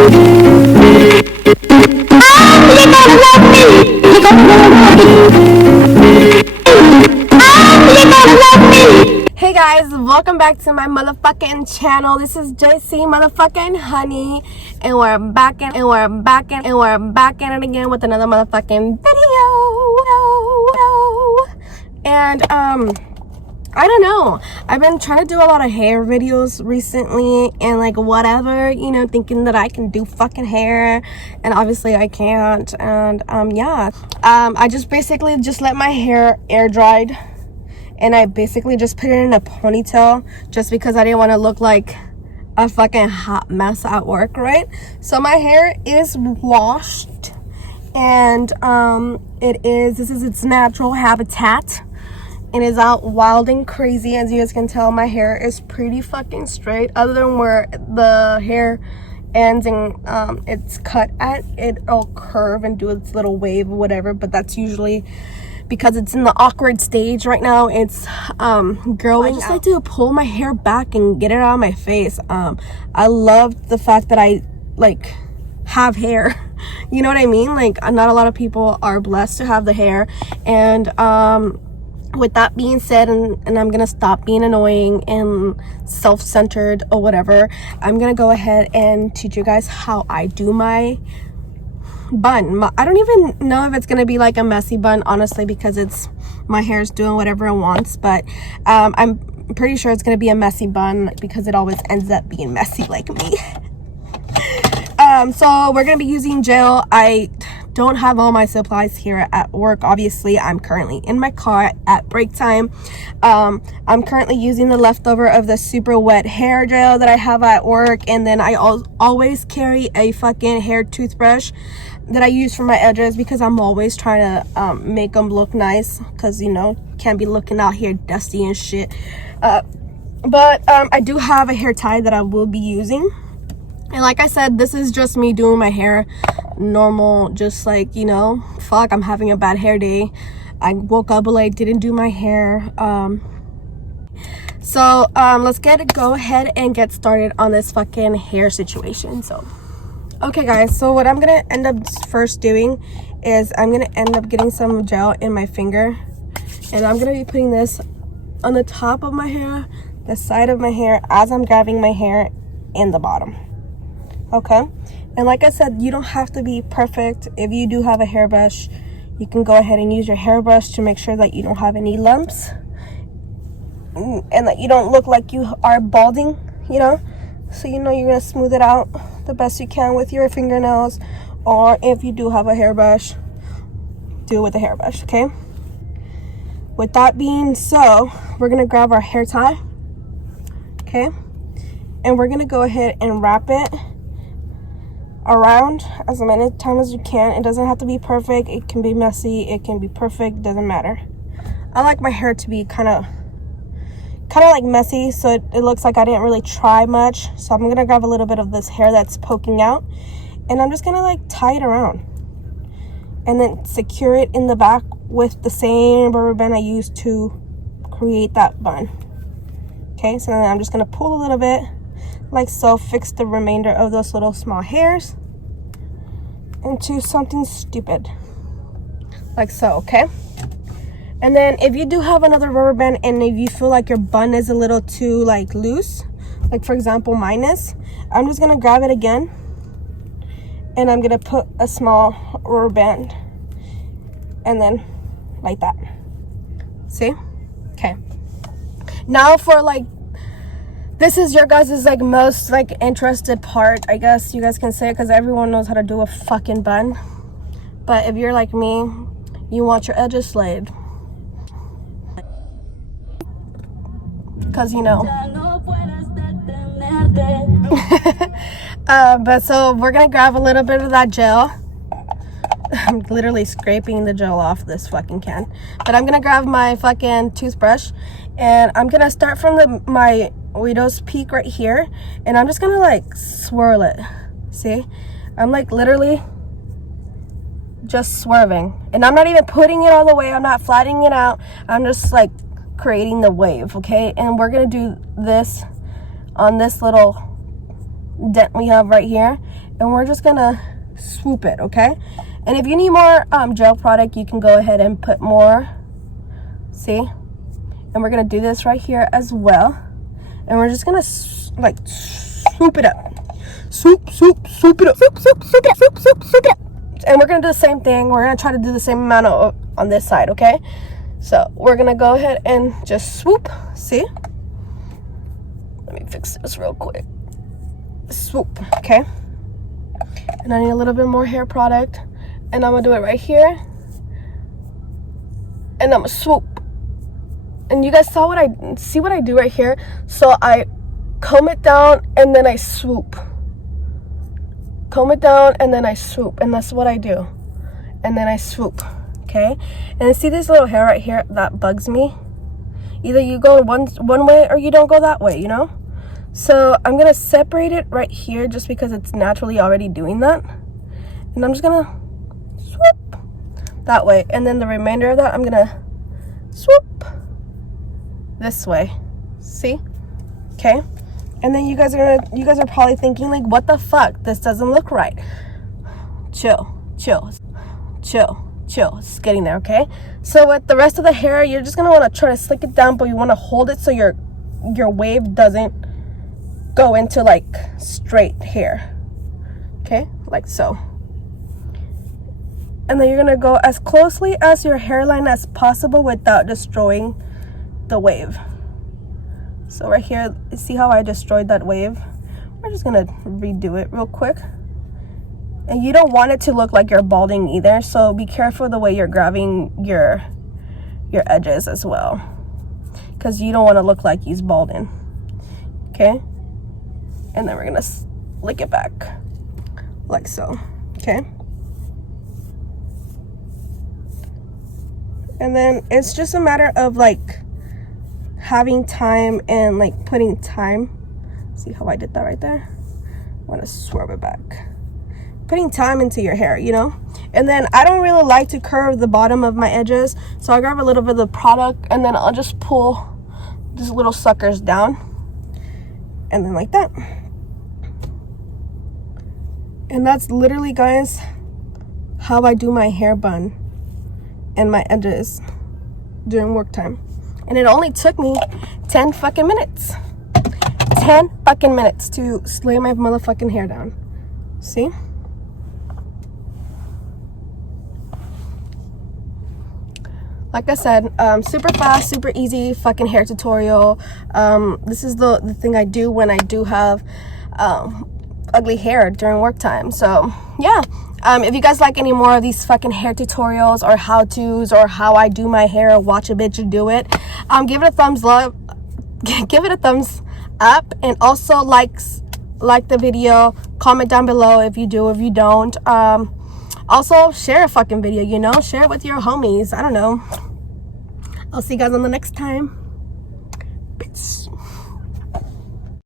Hey guys, welcome back to my motherfucking channel. This is JC motherfucking Honey, and we're back at it again with another motherfucking video. And I don't know, I've been trying to do a lot of hair videos recently, and like whatever, you know, thinking that I can do fucking hair, and obviously I can't. And I just basically just let my hair air dried, and I basically just put it in a ponytail just because I didn't want to look like a fucking hot mess at work, right? So my hair is washed, and this is its natural habitat. It is out wild and crazy. As you guys can tell, my hair is pretty fucking straight, other than where the hair ends and it's cut at. It'll curve and do its little wave or whatever, but that's usually because it's in the awkward stage right now. It's growing. I just like to pull my hair back and get it out of my face. I love the fact that I like have hair. You know what I mean? Like, not a lot of people are blessed to have the hair. And with that being said, and I'm gonna stop being annoying and self-centered or whatever, I'm gonna go ahead and teach you guys how I do my bun. I don't even know if it's gonna be like a messy bun, honestly, because my hair's doing whatever it wants. But I'm pretty sure it's gonna be a messy bun because it always ends up being messy like me. So we're gonna be using gel. I don't have all my supplies here at work. Obviously, I'm currently in my car at break time. I'm currently using the leftover of the super wet hair gel that I have at work, and then I always carry a fucking hair toothbrush that I use for my edges because I'm always trying to make them look nice, because, you know, can't be looking out here dusty and shit. But I do have a hair tie that I will be using. And like I said, this is just me doing my hair normal, just like, you know, fuck, I'm having a bad hair day. I woke up late, didn't do my hair. So let's go ahead and get started on this fucking hair situation. So okay guys, so what I'm gonna end up first doing is I'm gonna end up getting some gel in my finger, and I'm gonna be putting this on the top of my hair, the side of my hair, as I'm grabbing my hair in the bottom. Okay, and like I said, you don't have to be perfect. If you do have a hairbrush, you can go ahead and use your hairbrush to make sure that you don't have any lumps and that you don't look like you are balding, you know. So you know you're gonna smooth it out the best you can with your fingernails, or if you do have a hairbrush, do it with a hairbrush. Okay, with that being so, we're gonna grab our hair tie, okay, and we're gonna go ahead and wrap it around as many times as you can. It doesn't have to be perfect. It can be messy, it can be perfect, doesn't matter. I like my hair to be kind of like messy, so it looks like I didn't really try much. So I'm gonna grab a little bit of this hair that's poking out, and I'm just gonna like tie it around and then secure it in the back with the same rubber band I used to create that bun. Okay, so then I'm just gonna pull a little bit like so, fix the remainder of those little small hairs into something stupid like so. Okay, and then if you do have another rubber band, and if you feel like your bun is a little too like loose, like for example mine is, I'm just gonna grab it again, and I'm gonna put a small rubber band, and then like that. See? Okay, now for like, this is your guys' like most like interested part, I guess you guys can say, because everyone knows how to do a fucking bun. But if you're like me, you want your edges slayed, because you know. But so we're gonna grab a little bit of that gel. I'm literally scraping the gel off this fucking can. But I'm gonna grab my fucking toothbrush, and I'm gonna start from my widow's peak right here, and I'm just gonna like swirl it. See, I'm like literally just swerving, and I'm not even putting it all the way, I'm not flattening it out, I'm just like creating the wave. Okay, and we're gonna do this on this little dent we have right here, and we're just gonna swoop it, okay? And if you need more gel product, you can go ahead and put more. See? And we're gonna do this right here as well, and we're just gonna like swoop it up. Swoop it up. Swoop it up. And we're gonna do the same thing. We're gonna try to do the same amount on this side, okay? So we're gonna go ahead and just swoop. See? Let me fix this real quick. Swoop, okay? And I need a little bit more hair product, and I'm gonna do it right here, and I'm gonna swoop. And you guys saw what I do right here? So I comb it down and then I swoop. Comb it down and then I swoop, and that's what I do. And then I swoop, okay? And see this little hair right here that bugs me? Either you go one way or you don't go that way, you know? So I'm gonna separate it right here just because it's naturally already doing that. And I'm just gonna swoop that way. And then the remainder of that, I'm gonna swoop this way. See? Okay? And then you guys are probably thinking like, what the fuck? This doesn't look right. Chill. It's getting there, okay? So with the rest of the hair, you're just gonna wanna try to slick it down, but you wanna hold it so your wave doesn't go into like straight hair. Okay? Like so. And then you're gonna go as closely as your hairline as possible without destroying the wave. So right here, see how I destroyed that wave? We're just gonna redo it real quick. And you don't want it to look like you're balding either, so be careful the way you're grabbing your edges as well, because you don't want to look like he's balding. Okay? And then we're gonna slick it back like so. Okay? And then it's just a matter of like having time and like putting time. See how I did that right there? I'm gonna swerve it back. Putting time into your hair, you know? And then I don't really like to curve the bottom of my edges, so I grab a little bit of the product and then I'll just pull these little suckers down, and then like that. And that's literally, guys, how I do my hair bun and my edges during work time. And it only took me 10 fucking minutes. 10 fucking minutes to slay my motherfucking hair down. See? Like I said, super fast, super easy fucking hair tutorial. This is the thing I do when I do have ugly hair during work time. So yeah, if you guys like any more of these fucking hair tutorials or how-tos or how I do my hair, watch a bitch do it, give it a thumbs up. Give it a thumbs up, and also like the video, comment down below if you do, if you don't. Also share a fucking video, you know, share it with your homies. I don't know. I'll see you guys on the next time. Peace.